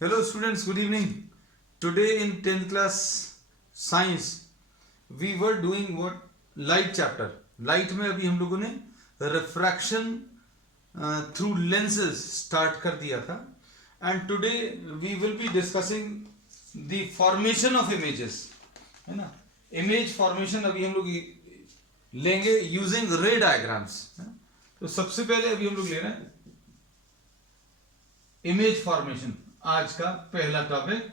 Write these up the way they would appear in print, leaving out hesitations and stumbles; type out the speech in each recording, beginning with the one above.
Hello students, good evening. Today in 10th class science we were doing what light chapter. Light में अभी हम लोगों ने refraction through lenses start कर दिया था and today we will be discussing the formation of images, है ना. Image formation अभी हम लोग लेंगे using ray diagrams. तो सबसे पहले अभी हम लोग ले रहे हैं इमेज फॉर्मेशन. आज का पहला topic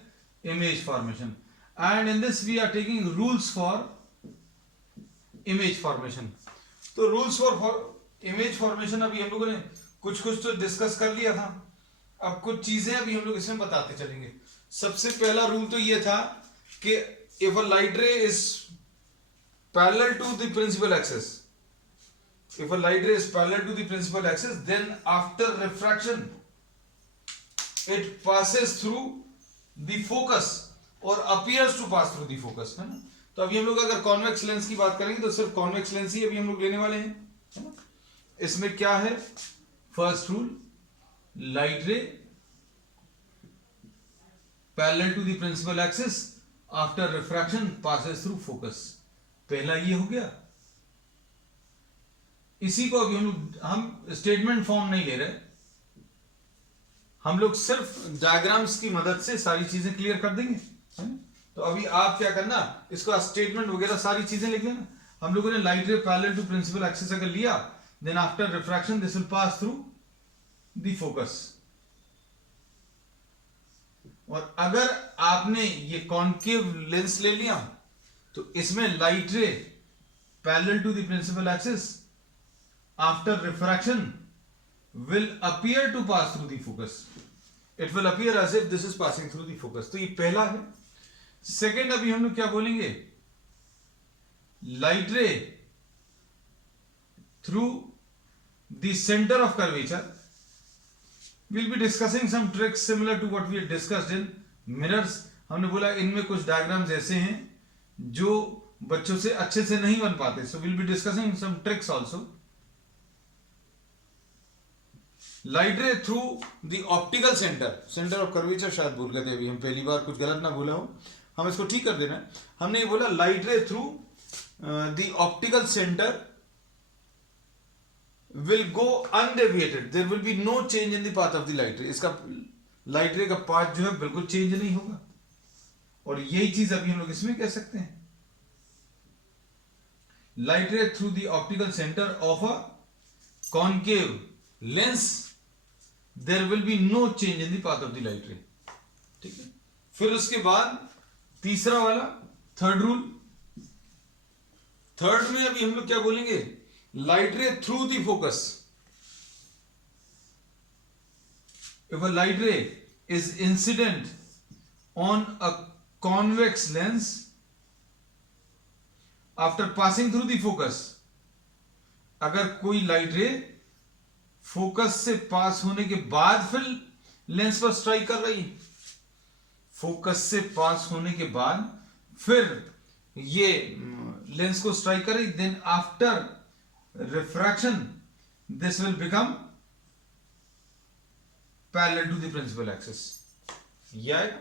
image formation and in this we are taking rules for image formation. तो रूल्स फॉर इमेज फॉर्मेशन अभी हम लोगों ने कुछ कुछ तो डिस्कस कर लिया था. अब कुछ चीजें अभी हम लोग इसमें बताते चलेंगे. सबसे पहला रूल तो ये था कि if a light ray is parallel to the principal axis, if a light ray is parallel to the principal axis, then after refraction it passes through the focus or appears to pass through the focus, है ना. तो अभी हम लोग अगर convex lens की बात करेंगे तो सिर्फ कॉन्वेक्स लेंस ही अभी हम लोग लेने वाले हैं, है ना. इसमें क्या है, first rule, light ray parallel to the principal axis after refraction passes through focus. पहला ये हो गया. इसी को अभी हम स्टेटमेंट फॉर्म नहीं ले रहे, हम लोग सिर्फ डायग्राम्स की मदद से सारी चीजें क्लियर कर देंगे, है ना. तो अभी आप क्या करना, इसको स्टेटमेंट वगैरह सारी चीजें लिख लेना. हम लोगों ने light ray parallel to principal axis अगर लिया, then after refraction this will pass through the focus. और अगर आपने ये कॉन्केव लेंस ले लिया तो इसमें light ray parallel to the principal axis after refraction will appear to pass through the focus. It will appear as if this is passing through the focus. तो ये पहला है. सेकेंड अभी हम लोग क्या बोलेंगे, light ray through the centre of curvature. Will be discussing some tricks similar to what we have discussed in mirrors. हमने बोला इनमें कुछ डायग्राम्स ऐसे हैं जो बच्चों से अच्छे से नहीं बन पाते, so will be discussing some tricks also. Light ray through the optical centre of curvature, शायद भूल गए थे अभी हम, पहली बार कुछ गलत ना बोला हो, हम इसको ठीक कर देना है. हमने ये बोला light ray through the optical centre will go undeviated, there will be no change in the path of the light ray. इसका लाइट रे का पाथ जो है बिल्कुल चेंज नहीं होगा. और यही चीज अभी हम लोग इसमें कह सकते हैं, light ray through the optical centre of a concave lens, there will be no change in the path of the light ray. ठीक है. फिर उसके बाद तीसरा वाला थर्ड रूल. थर्ड में अभी हम लोग क्या बोलेंगे, light ray through the focus. If a light ray is incident on a convex lens after passing through the focus, अगर कोई लाइट रे फोकस से पास होने के बाद फिर लेंस पर स्ट्राइक कर रही, फोकस से पास होने के बाद फिर ये लेंस को स्ट्राइक कर रही, then after refraction this will become parallel to the principal axis. यह आएगा.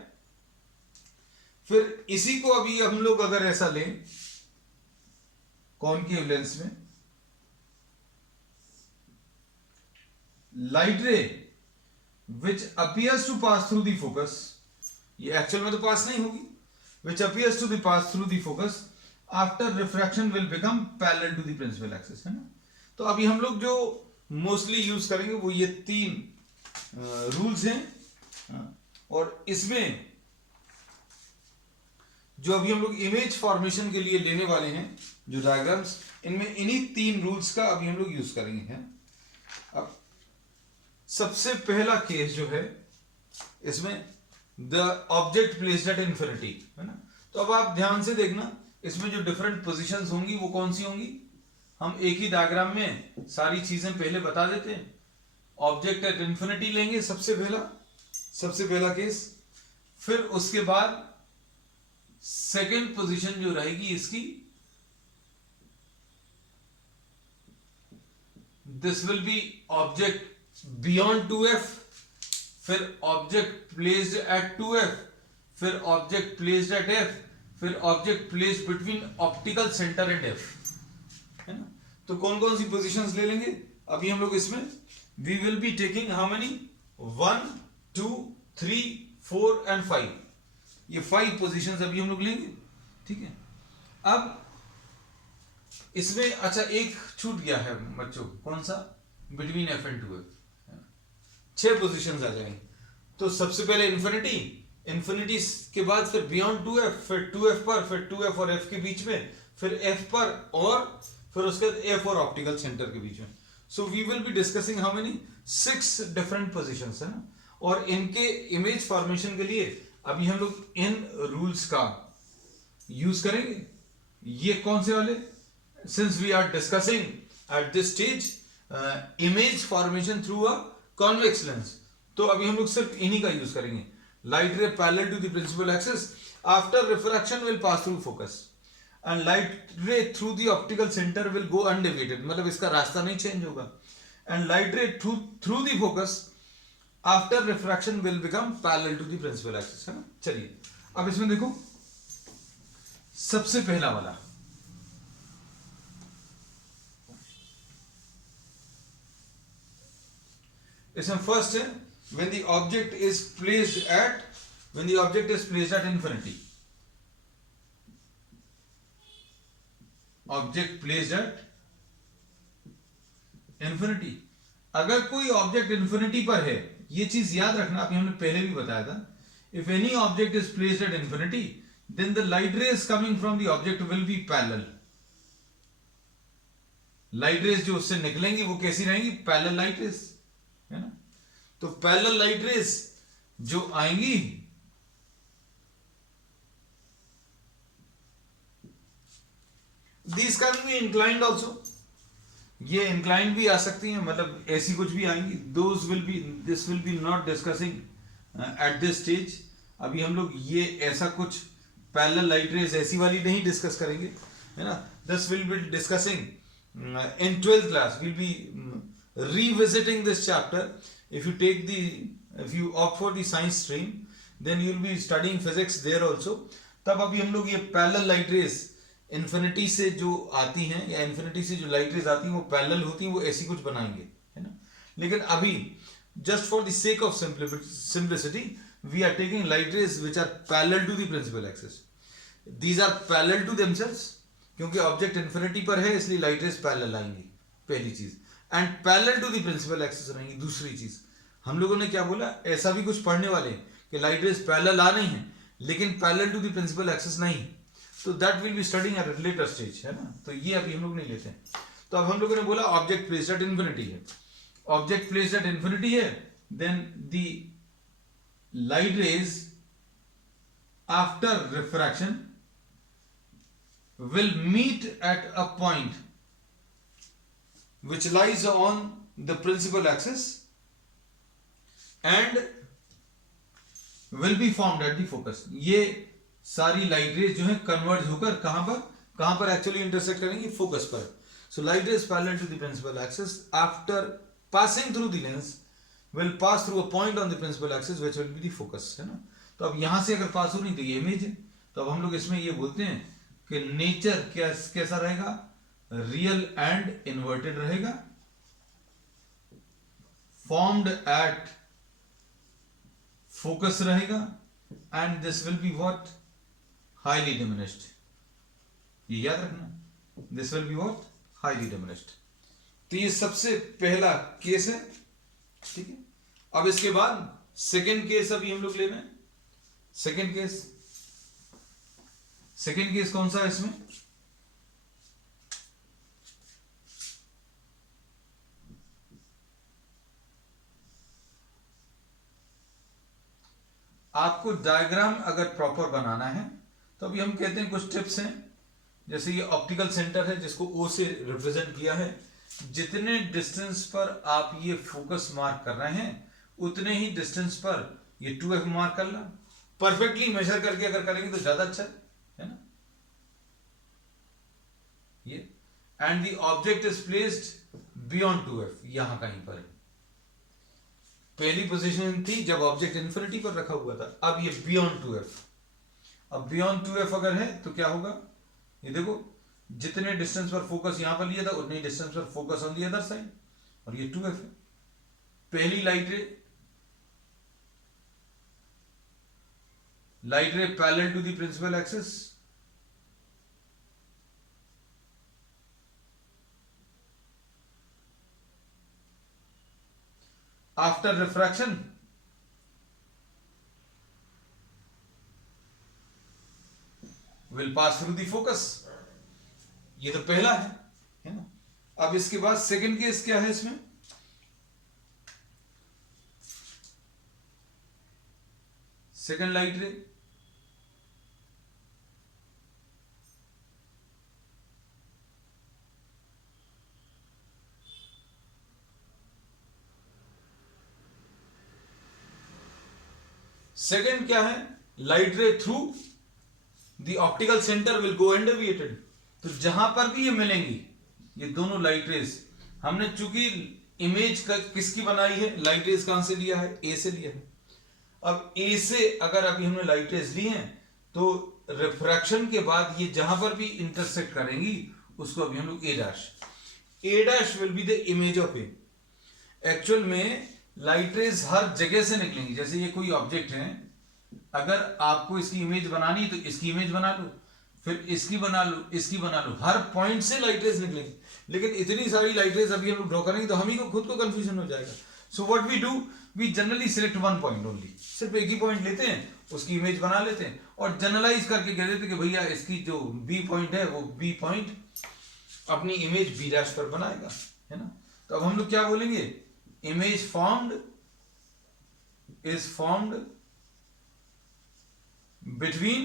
फिर इसी को अभी हम लोग अगर ऐसा लें कॉनकेव लेंस में, light ray which appears to pass through the focus, ये एक्चुअल में तो पास नहीं होगी, which appears to the pass through the focus after refraction will become parallel to the principal axis, है ना. तो अभी हम लोग जो मोस्टली यूज करेंगे वो ये तीन रूल्स हैं. और इसमें जो अभी हम लोग इमेज फॉर्मेशन के लिए लेने वाले हैं जो डायग्राम्स, इनमें इन्हीं तीन रूल्स का अभी हम लोग यूज करेंगे, हैं. अब सबसे पहला केस जो है इसमें the object placed at infinity, है ना. तो अब आप ध्यान से देखना, इसमें जो डिफरेंट पोजीशंस होंगी वो कौन सी होंगी. हम एक ही डायग्राम में सारी चीजें पहले बता देते हैं. ऑब्जेक्ट एट इंफिनिटी लेंगे सबसे पहला केस. फिर उसके बाद सेकेंड पोजीशन जो रहेगी इसकी, this will be object beyond 2f. फिर ऑब्जेक्ट प्लेस्ड एट 2f, फिर ऑब्जेक्ट प्लेस्ड एट f, फिर object placed between optical centre and f, है ना। तो कौन कौन सी पोजीशंस ले लेंगे अभी हम लोग इसमें, we will be taking how many, 1 2 3 4 and 5, ये 5 पोजीशंस अभी हम लोग लेंगे, ठीक है। अब इसमें अच्छा एक छूट गया है बच्चों, कौन सा, between F and 2f, 6 positions आ जाएंगे। तो सबसे पहले इन्फिनिटी, इन्फिनिटी के बाद फिर बियॉन्ड 2f, फिर 2f पर, फिर 2f और f के बीच में, फिर f पर, और फिर उसके बाद f और ऑप्टिकल सेंटर के बीच में। So we will be discussing how many, 6 different positions, है ना। और इनके इमेज फॉर्मेशन के लिए अभी हम लोग इन रूल्स का यूज करेंगे। ये कौन से वाले, since we are discussing at this stage image formation through a convex lens, तो अभी हम लोग सिर्फ इन्हीं का यूज करेंगे। Light ray parallel to the principal axis after refraction will pass through focus, and light ray through the optical centre will go undeviated, मतलब इसका रास्ता नहीं चेंज होगा, and light ray through the focus after refraction will become parallel to the principal axis, है ना। चलिए अब इसमें देखो, सबसे पहला वाला, इसमें फर्स्ट है, when the object is placed at infinity, object placed at infinity. अगर कोई ऑब्जेक्ट इन्फिनिटी पर है, ये चीज याद रखना, अभी हमने पहले भी बताया था, if any object is placed at infinity then the light rays coming from the object will be parallel. Light rays जो उससे निकलेंगी वो कैसी रहेंगी, पैरेलल लाइट रेज, है ना। तो पैरेलल लाइट रेज जो आएंगी these can be inclined also, ये inclined भी आ सकती हैं, मतलब ऐसी कुछ भी आएंगी, those will be, this will be not discussing at this stage। अभी हम लोग ये ऐसा कुछ पैरेलल लाइट रेज ऐसी वाली नहीं डिस्कस करेंगे, है ना। this will be discussing in 12th class, we'll be revisiting this chapter। if you opt for the science stream then you'll be studying physics there also। तब अभी हम लोग ये पैरेलल लाइट रेज इन्फिनिटी से जो आती हैं, या इन्फिनिटी से जो लाइट रेज आती हैं वो पैरेलल होती हैं, वो ऐसी कुछ बनाएंगे, है ना। लेकिन अभी just for the sake of simplicity we are taking light rays which are parallel to the principal axis. These are parallel to themselves, क्योंकि ऑब्जेक्ट इन्फिनिटी पर है इसलिए लाइट रेज पैरेलल आएंगी, पहली चीज, and parallel to the principal axis रहेंगी, दूसरी चीज। हम लोगों ने क्या बोला, ऐसा भी कुछ पढ़ने वाले कि लाइट रेज पैरेलल आ रही हैं लेकिन parallel to the principal axis नहीं, तो that will be studying at later stage, है ना। तो ये अभी हम लोग नहीं लेते हैं। तो अब हम लोगों ने बोला ऑब्जेक्ट प्लेस्ड एट इन्फिनिटी है, ऑब्जेक्ट प्लेस्ड एट इन्फिनिटी है, then the light rays after refraction will meet at a point which lies on the principal axis and will be formed at the focus। ये सारी light rays जो है converge होकर कहां पर actually intersect करेंगी, focus पर। So light rays parallel to the principal axis after passing through the lens will pass through a point on the principal axis which will be the focus, है ना। तो अब यहां से अगर पास हो रही तो ये इमेज है, तो अब हम लोग इसमें ये बोलते हैं कि नेचर कैसा रहेगा, रियल एंड इन्वर्टेड रहेगा, फॉर्म्ड एट फोकस रहेगा, and this will be what, highly diminished. ये याद रखना, this will be what, highly diminished. तो ये सबसे पहला केस है, ठीक है। अब इसके बाद सेकेंड केस अभी हम लोग ले रहे हैं। सेकेंड केस कौन सा है इसमें, आपको डायग्राम अगर प्रॉपर बनाना है तो अभी हम कहते हैं कुछ टिप्स हैं, जैसे ये ऑप्टिकल सेंटर है जिसको O से रिप्रेजेंट किया है, जितने डिस्टेंस पर आप ये फोकस मार्क कर रहे हैं उतने ही डिस्टेंस पर ये 2f मार्क कर ला। परफेक्टली मेजर करके अगर करेंगे तो ज्यादा अच्छा है ना। ये and the object is placed beyond 2f, यहां कहीं पर है। पहली पोजीशन थी जब ऑब्जेक्ट इन्फिनिटी पर रखा हुआ था, अब ये बियॉन्ड 2f। अब बियॉन्ड 2f अगर है तो क्या होगा, ये देखो जितने डिस्टेंस पर फोकस यहां पर लिया था उतने डिस्टेंस पर focus on the other side, और ये 2f है। पहली light ray parallel to the principal axis, after refraction will pass through the focus. ये तो पहला है ना। अब इसके बाद सेकंड केस क्या है इसमें, सेकंड लाइट रे सेकंड क्या है, light ray through the optical centre will go and deviated. तो जहां पर भी ये मिलेंगी ये दोनों लाइट रेज, हमने चूंकि इमेज का किसकी बनाई है, लाइट रेज कहां से लिया है, ए से लिया है। अब ए से अगर अभी हमने लाइट रेज ली हैं तो रिफ्रैक्शन के बाद ये जहां पर भी इंटरसेक्ट करेंगी उसको अभी हम लोग A dash will be the image of A. Actual में लाइट रेज हर जगह से निकलेंगी, जैसे ये कोई ऑब्जेक्ट है, अगर आपको इसकी इमेज बनानी तो इसकी इमेज बना लो, फिर इसकी बना लो, इसकी बना लो, हर पॉइंट से लाइट रेज निकलेंगी। लेकिन इतनी सारी लाइट रेज अभी हम लोग ड्रॉ करेंगे तो हम ही को खुद को कंफ्यूजन हो जाएगा। So what we do, we generally select one point only, सिर्फ एक ही पॉइंट लेते हैं, उसकी इमेज बना लेते हैं और जनरलाइज करके कह देते हैं कि भैया इसकी जो बी पॉइंट है वो बी पॉइंट अपनी इमेज बी डैश पर बनाएगा, है ना। तो अब हम लोग क्या बोलेंगे, image formed is formed between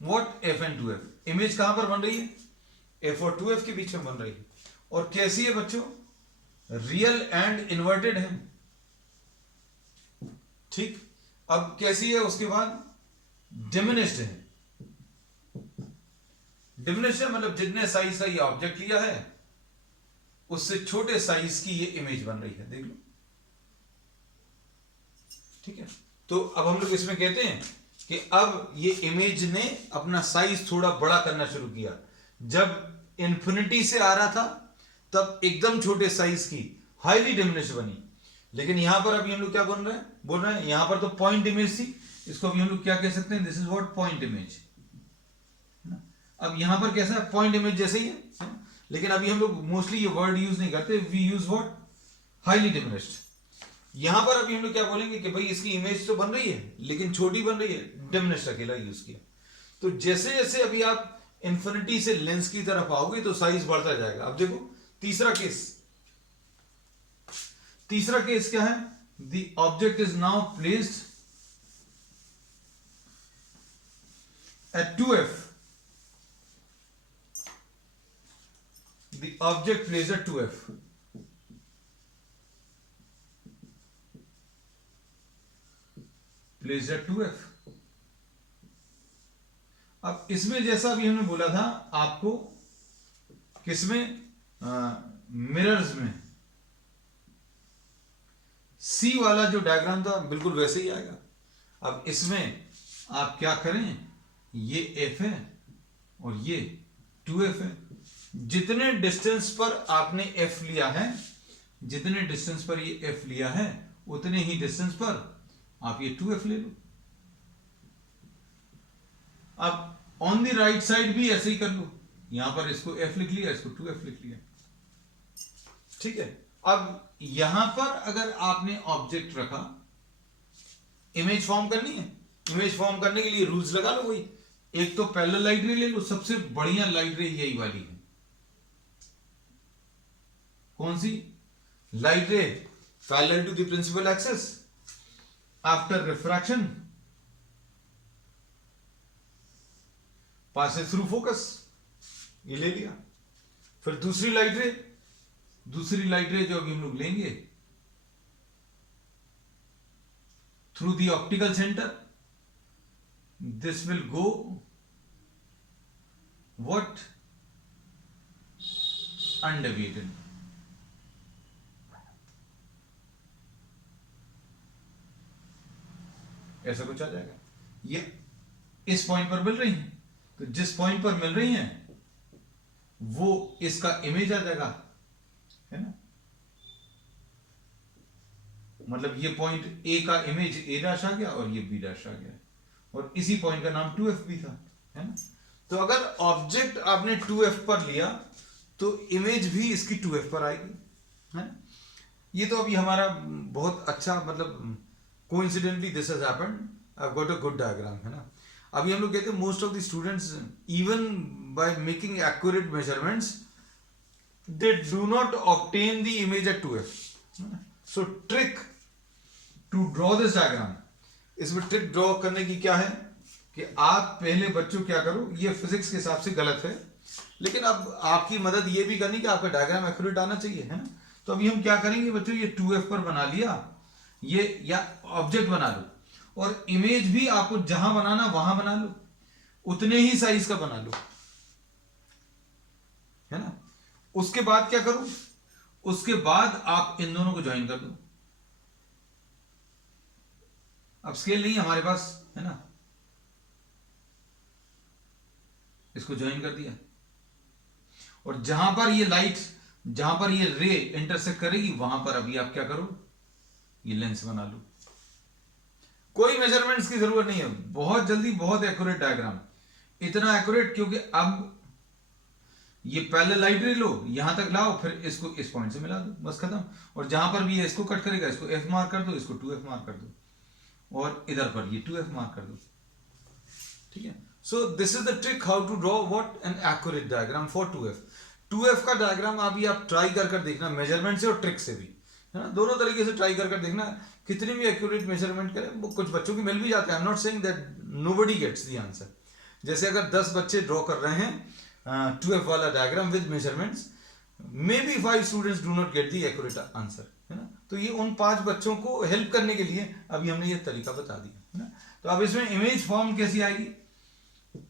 what, F and 2f। Image कहां पर बन रही है, एफ और 2f के बीच में बन रही है। और कैसी है बच्चों, रियल एंड इन्वर्टेड है, ठीक। अब कैसी है, उसके बाद डिमिनिश्ड है। डिमिनिश्ड है मतलब जितने साइज का ये ऑब्जेक्ट लिया है उससे छोटे साइज की ये इमेज बन रही है, देख लो, ठीक है। तो अब हम लोग इसमें कहते हैं कि अब ये इमेज ने अपना साइज थोड़ा बड़ा करना शुरू किया। जब इन्फिनिटी से आ रहा था तब एकदम छोटे साइज की हाईली डिमिनिश्ड बनी, लेकिन यहां पर अभी हम लोग क्या बोल रहे हैं, यहां पर तो पॉइंट इमेज थी, इसको अभी हम लोग क्या कह सकते हैं, this is what point image. अब यहां पर कैसा है, पॉइंट इमेज जैसे ही है, लेकिन अभी हम लोग मोस्टली ये वर्ड यूज नहीं करते, we use what, highly diminished. यहां पर अभी हम लोग क्या बोलेंगे कि भाई इसकी इमेज तो बन रही है लेकिन छोटी बन रही है, डिमिनिश्ड अकेला यूज किया। तो जैसे जैसे अभी आप इंफिनिटी से लेंस की तरफ आओगे तो साइज बढ़ता जाएगा। अब देखो तीसरा केस क्या है, the object is now placed at 2f, the object placed eight 2f, placed at 2f। अब इसमें जैसा भी हमने बोला था आपको, किसमें, मिरर्स में, सी वाला जो डायग्राम था बिल्कुल वैसे ही आएगा। अब इसमें आप क्या करें, ये एफ है और ये 2f है। जितने डिस्टेंस पर आपने एफ लिया है, जितने डिस्टेंस पर ये एफ लिया है उतने ही डिस्टेंस पर आप ये 2f ले लो। अब ऑन द राइट साइड भी ऐसे ही कर लो, यहां पर इसको f लिख लिया, इसको 2f लिख लिया, ठीक है। अब यहां पर अगर आपने ऑब्जेक्ट रखा, इमेज फॉर्म करनी है, इमेज फॉर्म करने के लिए रूल्स लगा लो वही, एक तो पैरेलल लाइट रे ले लो, सबसे बढ़िया लाइट रे यही वाली है, कौन सी, light ray parallel to the principal axis after refraction passes through focus, ये ले लिया। फिर दूसरी लाइट रे जो अभी हम लोग लेंगे, through the optical centre, this will go what, undeviated. ऐसा कुछ आ जाएगा। ये इस पॉइंट पर मिल रही है, तो जिस पॉइंट पर मिल रही है वो इसका इमेज आ जाएगा, है ना। मतलब ये पॉइंट ए का इमेज ए डैश आ गया और ये बी डैश आ गया, और इसी पॉइंट का नाम 2f भी था, है ना। तो अगर ऑब्जेक्ट आपने 2f पर लिया तो इमेज भी इसकी 2f पर आएगी, है ना। ये तो अभी हमारा बहुत अच्छा, मतलब coincidentally this has happened, I have got a good diagram, है ना। अभी हम लोग कहते हैं most of the students even by making accurate measurements they do not obtain the image at 2f। So trick to draw this diagram, इसमें trick draw करने की क्या है कि आप पहले बच्चों क्या करो, ये फिजिक्स के हिसाब से गलत है, लेकिन अब आपकी मदद ये भी करनी कि आपका डायग्राम एक्यूरेट आना चाहिए, है ना। तो अभी हम क्या करेंगे बच्चों, ये 2f पर बना लिया, ये या ऑब्जेक्ट बना लो, और इमेज भी आपको जहां बनाना वहां बना लो, उतने ही साइज का बना लो, है ना। उसके बाद क्या करो, उसके बाद आप इन दोनों को ज्वाइन कर दो। अब स्केल नहीं है हमारे पास, है ना, इसको ज्वाइन कर दिया, और जहां पर ये लाइट, जहां पर ये रे इंटरसेक्ट करेगी वहां पर अभी आप क्या करो, ये लेंस बना लो। कोई मेजरमेंट्स की जरूरत नहीं है, बहुत जल्दी बहुत एक्यूरेट डायग्राम, इतना एक्यूरेट क्योंकि अब ये पहले लाइट रे लो, यहां तक लाओ, फिर इसको इस पॉइंट से मिला दो, बस खत्म। और जहां पर भी ये इसको कट करेगा, इसको f मार्क कर दो, इसको 2f मार्क कर दो, और इधर पर ये 2f मार्क कर दो, ठीक है। So this is the trick how to draw what an accurate diagram for 2f। 2f का डायग्राम अभी आप ट्राई कर देखना, मेजरमेंट से और ट्रिक से भी, है ना, दोनों तरीके से ट्राई कर देखना। कितनी भी एक्यूरेट मेजरमेंट करें, वो कुछ बच्चों की मिल भी जाता है, I am not saying that nobody gets the answer. जैसे अगर 10 बच्चे ड्रॉ कर रहे हैं 2f वाला diagram with measurements, may be 5 students do not get the accurate answer, है ना। तो ये उन 5 बच्चों को हेल्प करने के लिए अभी हमने ये तरीका बता दिया, है ना। तो अब इसमें इमेज फॉर्म कैसी आएगी,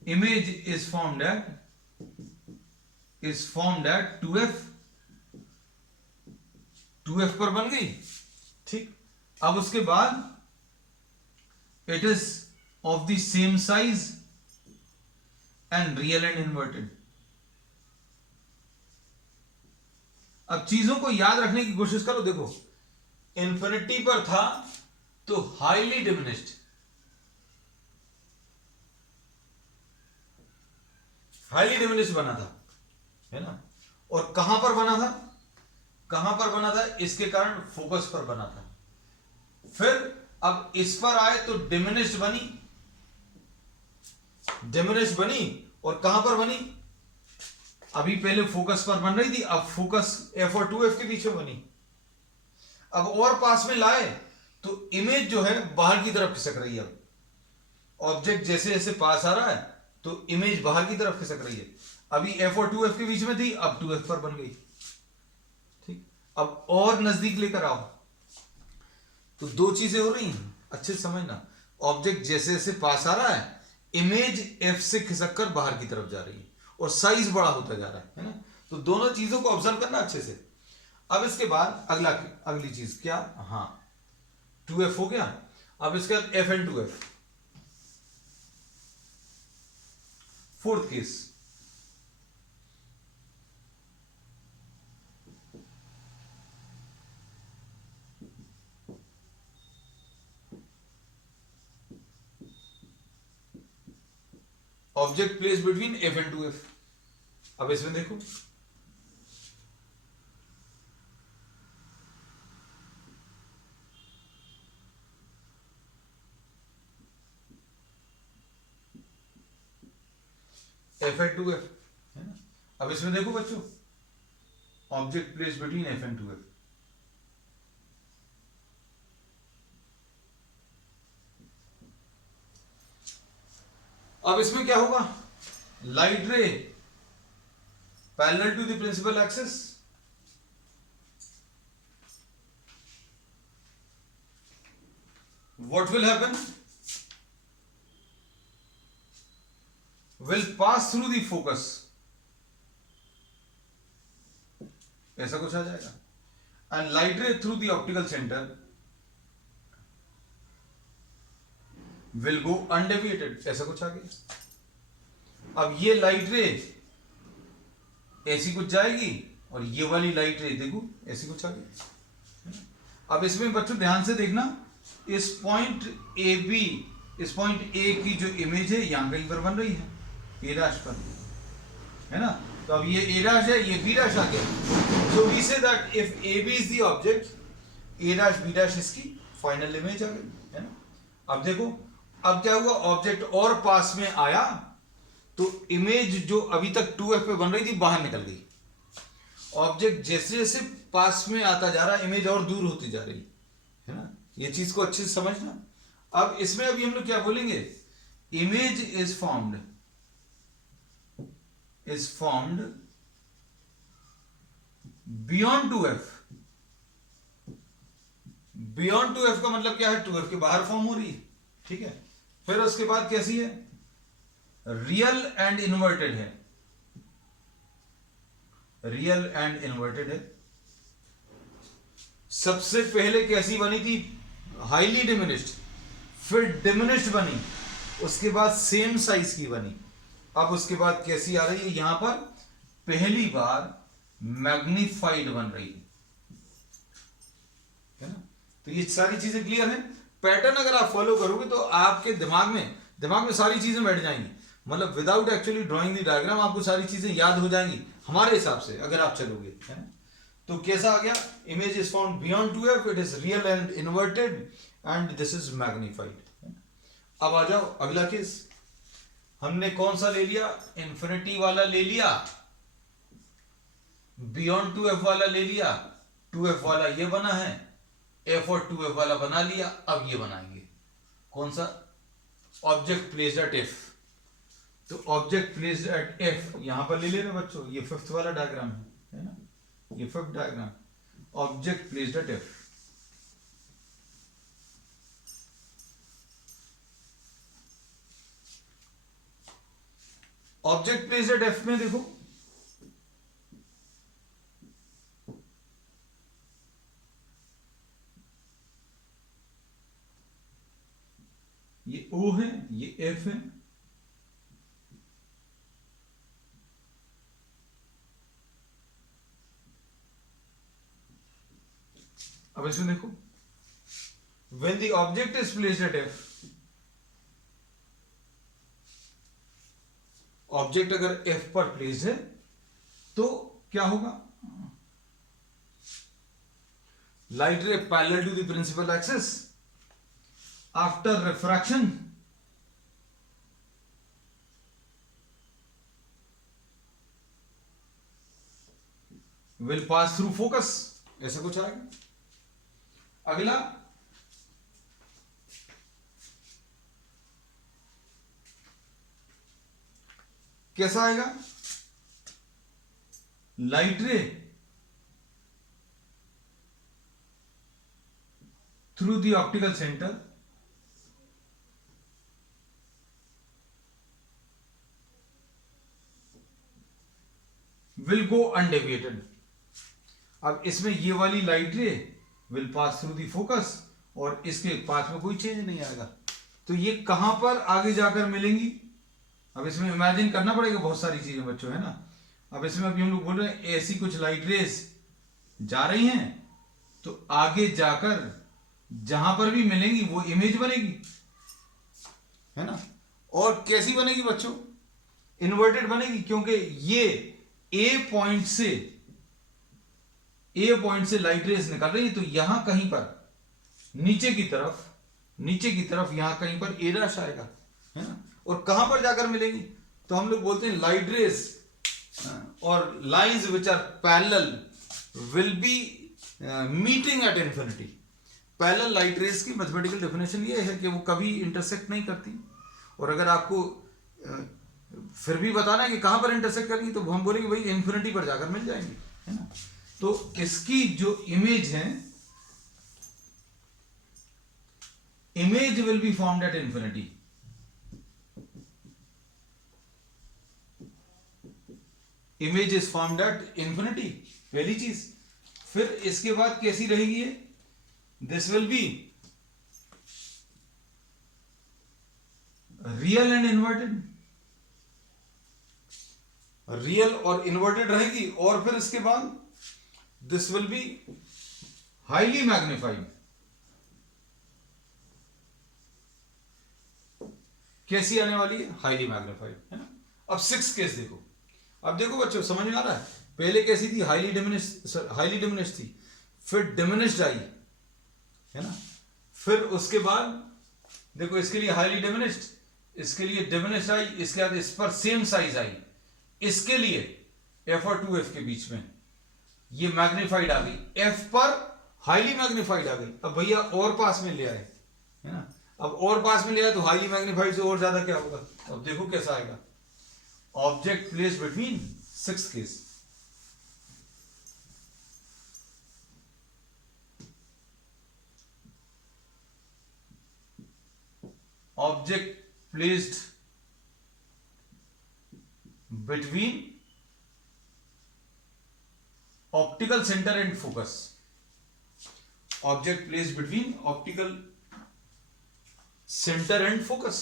image is formed at 2f पर बन गई, ठीक। अब उसके बाद it is of the same size and real and inverted. अब चीजों को याद रखने की कोशिश करो, देखो इंफिनिटी पर था तो हाईली डिमिनिश्ड, बना था, है ना। और कहां पर बना था, इसके कारण फोकस पर बना था। फिर अब इस पर आए तो डिमिनिश्ड बनी, और कहां पर बनी, अभी पहले फोकस पर बन रही थी, अब फोकस f और 2f के पीछे बनी। अब और पास में लाए तो इमेज जो है बाहर की तरफ खिसक रही है। अब ऑब्जेक्ट जैसे जैसे पास आ रहा है तो इमेज बाहर की तरफ खिसक रही है। अभी f और 2f के बीच में थी, अब 2f पर बन गई, ठीक। अब और नजदीक लेकर आओ तो दो चीजें हो रही हैं, अच्छे से समझना। ऑब्जेक्ट जैसे जैसे पास आ रहा है, इमेज f से खिसक कर बाहर की तरफ जा रही है और साइज बड़ा होता जा रहा है ना। तो दोनों चीजों को ऑब्जर्व करना अच्छे से। अब इसके बाद अगली चीज क्या, हाँ 2f हो गया। अब इसके बाद f and 2f, fourth case, object place between f and 2f। अब इसमें देखो f एंड 2f, है ना। अब इसमें देखो बच्चों, object place between f and 2f। अब इसमें क्या होगा, light ray parallel to the principal axis, what will happen, will pass through the focus, ऐसा कुछ आ जाएगा, and light ray through the optical center will go undeviated, ऐसा कुछ आ गया। अब ये लाइट रे ऐसी कुछ जाएगी और ये वाली लाइट रे देखो ऐसी कुछ आ गई। अब इसमें बच्चों ध्यान से देखना, इस पॉइंट ए बी, इस पॉइंट ए की जो इमेज है यहां कहीं पर बन रही है, ए डैश पर, है ना। तो अब ये ए डैश है, ये बी डैश आ गया। So we say that if A B is the object, A dash B dash इसकी फाइनल इमेज आ गई, है ना। अब देखो अब क्या हुआ, ऑब्जेक्ट और पास में आया तो इमेज जो अभी तक 2f पे बन रही थी बाहर निकल गई। ऑब्जेक्ट जैसे जैसे पास में आता जा रहा है इमेज और दूर होती जा रही है ना। ये चीज को अच्छे से समझना। अब इसमें अभी हम लोग क्या बोलेंगे, image is formed beyond 2f। Beyond 2f का मतलब क्या है, 2f के बाहर फॉर्म हो रही है, ठीक है। फिर उसके बाद कैसी है, रियल एंड इन्वर्टेड है, रियल एंड इन्वर्टेड है। सबसे पहले कैसी बनी थी, हाईली डिमिनिश्ड, फिर डिमिनिश्ड बनी, उसके बाद सेम साइज की बनी, अब उसके बाद कैसी आ रही है, यहां पर पहली बार मैग्निफाइड बन रही है ना। तो ये सारी चीजें क्लियर है। पैटर्न अगर आप फॉलो करोगे तो आपके दिमाग में सारी चीजें बैठ जाएंगी, मतलब without actually drawing the diagram आपको सारी चीजें याद हो जाएंगी हमारे हिसाब से अगर आप चलोगे, है ना। तो कैसा आ गया, image is found beyond 2f, it is real and inverted and this is magnified. अब आ जाओ अगला केस, हमने कौन सा ले लिया, इंफिनिटी वाला ले लिया, बियॉन्ड 2f वाला ले लिया, 2f वाला ये बना है, f और 2f वाला बना लिया। अब ये बनाएंगे कौन सा, ऑब्जेक्ट प्लेस्ड एट f। तो ऑब्जेक्ट प्लेस्ड एट f यहां पर ले लेना बच्चों, ये फिफ्थ वाला डायग्राम है ना, ये fifth diagram, object placed eight f। Object placed eight f में देखो ये O है, ये F है, अब इसमें देखो, when the object is placed at F, object अगर F पर प्लेस है तो क्या होगा, light ray parallel to the principal axis, after refraction will pass through focus, ऐसा कुछ आएगा। अगला कैसा आएगा, light ray through the optical centre will go undeviated. अब इसमें ये वाली light ray will pass through the focus और इसके पास में कोई चेंज नहीं आएगा। तो ये कहां पर आगे जाकर मिलेंगी, अब इसमें इमेजिन करना पड़ेगा बहुत सारी चीजें बच्चों, है ना। अब इसमें अभी हम लोग बोल रहे हैं ऐसी कुछ लाइट रेस जा रही हैं तो आगे जाकर जहां पर भी मिलेंगी वो इमेज बनेगी, है ना। और कैसी बनेगी बच्चों, इन्वर्टेड बनेगी, क्योंकि ये ए पॉइंट से लाइट रेस निकल रही है तो यहां कहीं पर नीचे की तरफ यहां कहीं पर ए डैश आएगा, है ना। और कहां पर जाकर मिलेंगी, तो हम लोग बोलते हैं लाइट रेस और lines which are parallel will be meeting at infinity. Parallel light rays की मैथमेटिकल डेफिनेशन ये है कि वो कभी इंटरसेक्ट नहीं करती, और अगर आपको फिर भी बताना है कि कहां पर इंटरसेक्ट करेंगी तो हम बोलेंगे भाई इंफिनिटी पर जाकर मिल जाएंगी, है ना। तो इसकी जो इमेज है, image will be formed at infinity. Image is formed at infinity, पहली चीज। फिर इसके बाद कैसी रहेगी, this will be real and inverted, real और इन्वर्टेड रहेगी, और फिर इसके बाद this will be highly magnified. कैसी आने वाली है? हाईली मैग्निफाइड, है ना। अब 6 केस देखो। अब देखो बच्चों, समझ में आ रहा है? पहले कैसी थी? हाईली डिमिनिश थी, फिर डिमिनिश्ड आई, है ना। फिर उसके बाद देखो, इसके लिए हाईली डिमिनिश्ड, इसके लिए डिमिनिश्ड आई, इसके बाद इस पर सेम साइज आई, इसके लिए एफ और 2f के बीच में ये मैग्नीफाइड आ गई, f पर हाईली मैग्नीफाइड आ गई। अब भैया और पास में ले आए, है ना। अब और पास में ले आए तो हाईली मैग्नीफाइड से और ज्यादा क्या होगा? अब देखो कैसा आएगा, object place between 6 case. Object placed between optical centre and focus, object placed between optical centre and focus.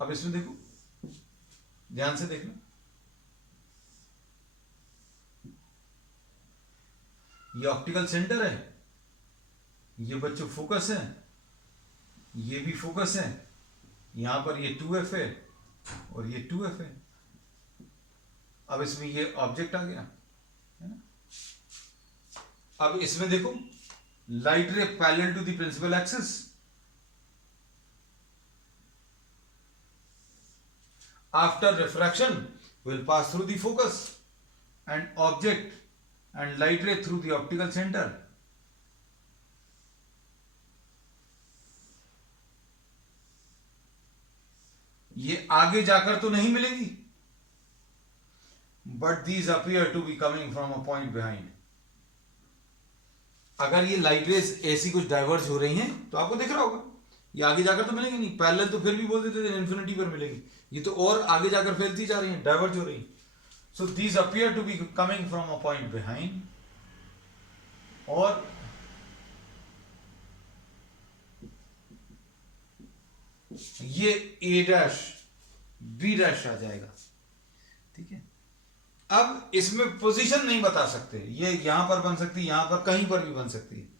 अब इसमें देखो, ध्यान से देखना, ये ऑप्टिकल सेंटर है, ये बच्चों फोकस है, ये भी फोकस है, यहां पर ये 2f है और ये 2f है। अब इसमें ये ऑब्जेक्ट आ गया, है ना। अब इसमें देखो, light ray parallel to the principal axis, after refraction will pass through the focus and object and light ray through the optical center. ये आगे जाकर तो नहीं मिलेगी, but these appear to be coming from a point behind. अगर ये light rays ऐसी कुछ डाइवर्ज हो रही हैं तो आपको दिख रहा होगा, ये आगे जाकर तो मिलेंगे नहीं, पैरेलल तो फिर भी बोल देते थे इन्फिनिटी पर मिलेंगी, ये तो और आगे जाकर फैलती जा रही हैं, डाइवर्ज हो रही। So these appear to be coming from a point behind, और ये ए डैश बी डैश आ जाएगा, ठीक है। अब इसमें पोजीशन नहीं बता सकते, ये यहां पर बन सकती है, यहां पर कहीं पर भी बन सकती है।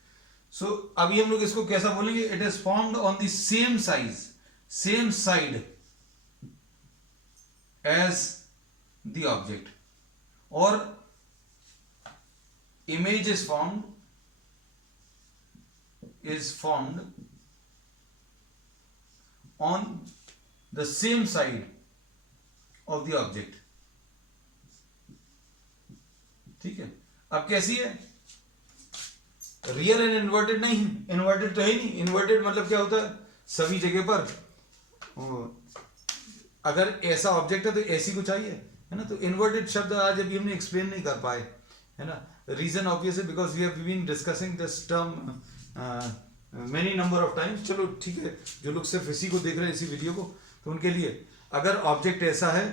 सो अभी हम लोग इसको कैसा बोलेंगे? It is formed on the same size, same side as the object, और image is formed on the same side of the object, ठीक है। अब कैसी है? रियल एंड इन्वर्टेड नहीं, इन्वर्टेड तो है नहीं। इन्वर्टेड मतलब क्या होता है? सभी जगह पर अगर ऐसा ऑब्जेक्ट है तो ऐसी कुछ आई है ना। तो इन्वर्टेड शब्द आज अभी हमने एक्सप्लेन नहीं कर पाए, है ना। रीजन ऑब्वियस है because we have been discussing this term many number of times. चलो ठीक है, जो लोग सिर्फ इसी को देख रहे हैं, इसी वीडियो को, तो उनके लिए अगर ऑब्जेक्ट ऐसा है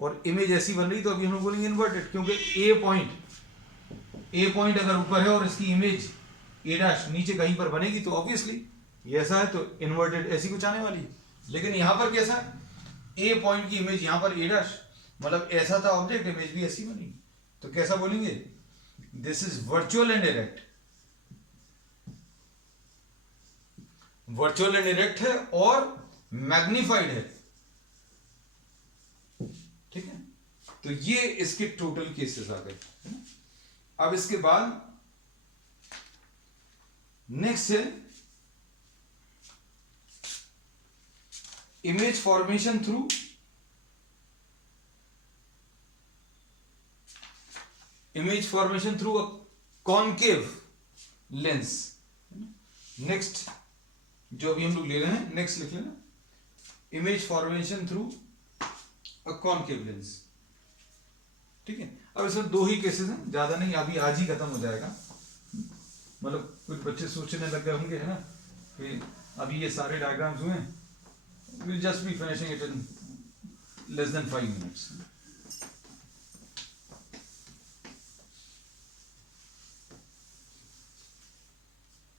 और इमेज ऐसी बन रही तो अभी हम लोग बोलेंगे इन्वर्टेड, क्योंकि ए पॉइंट अगर ऊपर है और इसकी इमेज ए डैश नीचे कहीं पर बनेगी तो ऑब्वियसली ये ऐसा है तो इन्वर्टेड ऐसी कुछ आने वाली है। लेकिन यहां पर कैसा है? ए पॉइंट की इमेज यहां पर ए डैश, मतलब ऐसा था ऑब्जेक्ट, इमेज भी ऐसी बनी, तो कैसा बोलेंगे? This is virtual and erect. Virtual and erect है और मैग्नीफाइड है, ठीक है। तो ये इसके टोटल केसेस आ गए, है ना। अब इसके बाद नेक्स्ट है image formation through a concave lens. Next जो अभी हम लोग ले रहे हैं, नेक्स्ट लिख लेना, image formation through a concave lens, ठीक है। अब इसमें 2 ही केसेस हैं, ज्यादा नहीं, अभी आज ही खत्म हो जाएगा। मतलब कुछ बच्चे सोचने लग गए होंगे, है ना, कि अभी ये सारे डायग्राम्स हुए हैं, we'll just be finishing it in less than 5 minutes.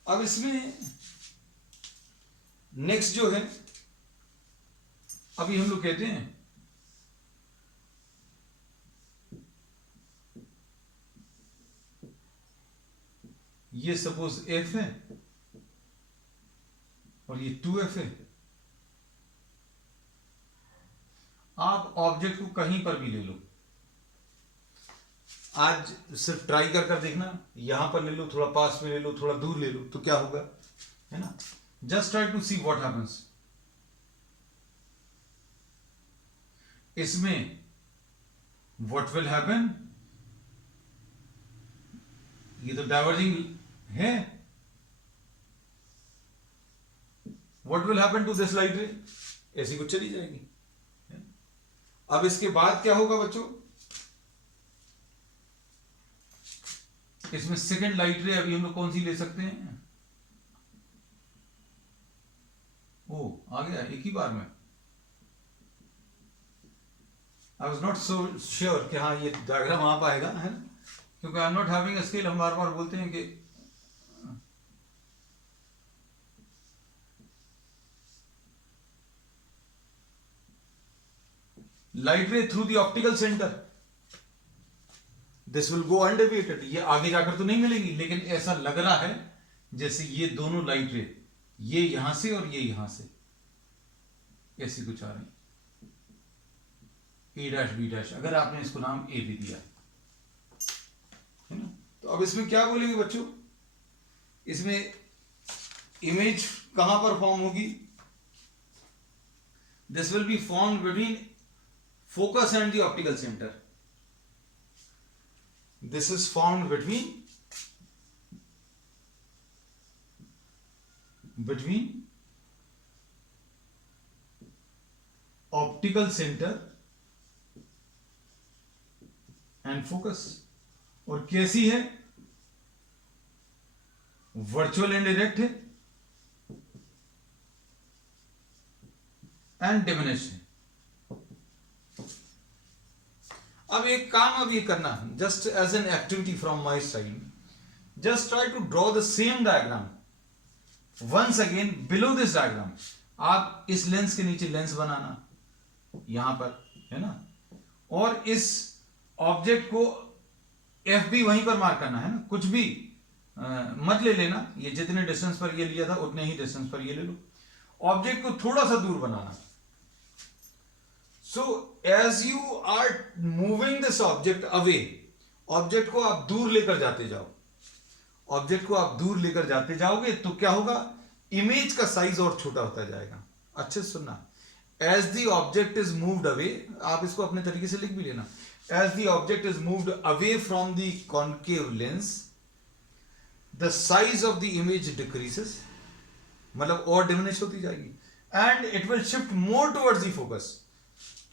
अब इसमें नेक्स्ट जो है अभी हम लोग कहते हैं ये सपोज एफ है और ये 2f है। आप ऑब्जेक्ट को कहीं पर भी ले लो, आज सिर्फ ट्राई कर कर देखना, यहां पर ले लो, थोड़ा पास में ले लो, थोड़ा दूर ले लो, तो क्या होगा, है ना। Just try to see what happens. इसमें व्हाट विल हैपन, ये तो डाइवर्जिंग है, what will happen to this light ray, ऐसी कुछ चली जाएगी। अब इसके बाद क्या होगा बच्चों, इसमें सेकेंड लाइट रे अभी हम लोग कौन सी ले सकते हैं, ओ आ गया एक ही बार में। I was not so sure कि हाँ ये डायग्राम आ पाएगा, है ना, क्योंकि आई am not having a scale. हम बार बार बोलते हैं कि light ray through the optical centre, this will go undeviated. ये आगे जाकर तो नहीं मिलेंगी, लेकिन ऐसा लग रहा है जैसे ये दोनों लाइट रे, ये यहां से और ये यहां से ऐसी कुछ आ रही, ए डैश बी डैश, अगर आपने इसको नाम ए भी दिया है ना। तो अब इसमें क्या बोलेंगे बच्चों, इसमें इमेज कहां पर फॉर्म होगी, this will be form between focus and the optical center. This is formed between optical center and focus. और कैसी है, वर्चुअल एंड डायरेक्ट है एंड डिमिनिश्ड है। अब एक काम अब ये करना, just as an activity from my side, just try to draw the same diagram once again below this diagram. आप इस लेंस के नीचे लेंस बनाना यहां पर, है ना, और इस ऑब्जेक्ट को एफ बी वहीं पर मार्क करना, है ना, कुछ भी मत ले लेना, ये जितने डिस्टेंस पर ये लिया था उतने ही डिस्टेंस पर ये ले लो। ऑब्जेक्ट को थोड़ा सा दूर बनाना। So as you are moving this object away, object को आप दूर लेकर जाते जाओ, ऑब्जेक्ट को आप दूर लेकर जाते जाओगे तो क्या होगा, इमेज का साइज और छोटा होता जाएगा। अच्छे से सुनना, as the object is moved away, आप इसको अपने तरीके से लिख भी लेना, as the object is moved away from the concave lens, the size of the image decreases, मतलब और डिमिनिश होती जाएगी, and it will shift more towards the focus,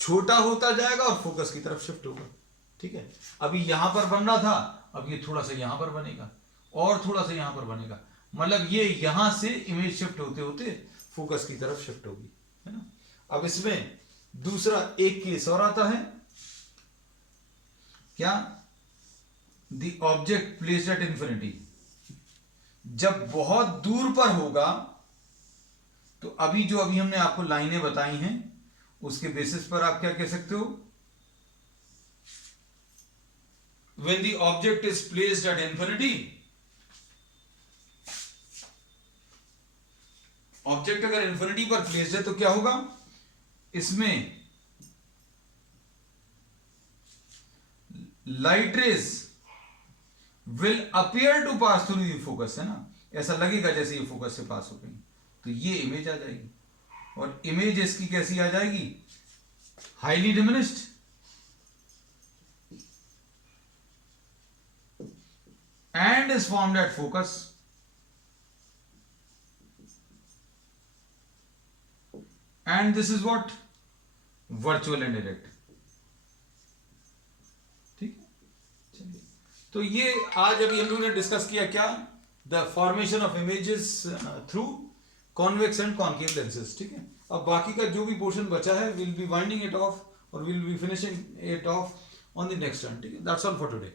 छोटा होता जाएगा और फोकस की तरफ शिफ्ट होगा। ठीक है, अभी यहां पर बन रहा था, अब ये थोड़ा सा यहां पर बनेगा और थोड़ा सा यहां पर बनेगा, मतलब ये यहां से इमेज शिफ्ट होते होते फोकस की तरफ शिफ्ट होगी, है ना। अब इसमें दूसरा एक केस और आता है, क्या, the object placed at infinity, जब बहुत दूर पर होगा तो अभी जो अभी हमने आपको लाइनें बताई हैं उसके बेसिस पर आप क्या कह सकते हो, when the object is placed at infinity, object अगर इंफिनिटी पर प्लेस्ड है तो क्या होगा, इसमें light rays will appear to pass through the focus, है ना, ऐसा लगेगा जैसे ये फोकस से पास हो गई, तो ये इमेज आ जाएगी, और इमेज इसकी कैसी आ जाएगी, highly diminished, and is formed at focus, and this is what, virtual and direct. ठीक है, चलिए, तो ये आज अभी हम लोगों ने डिस्कस किया क्या, the formation of images through convex and concave lenses. ठीक है, अब बाकी का जो भी पोर्शन बचा है will be winding it off और will be finishing it off on the next turn. ठीक है, दैट्स ऑल फॉर टुडे।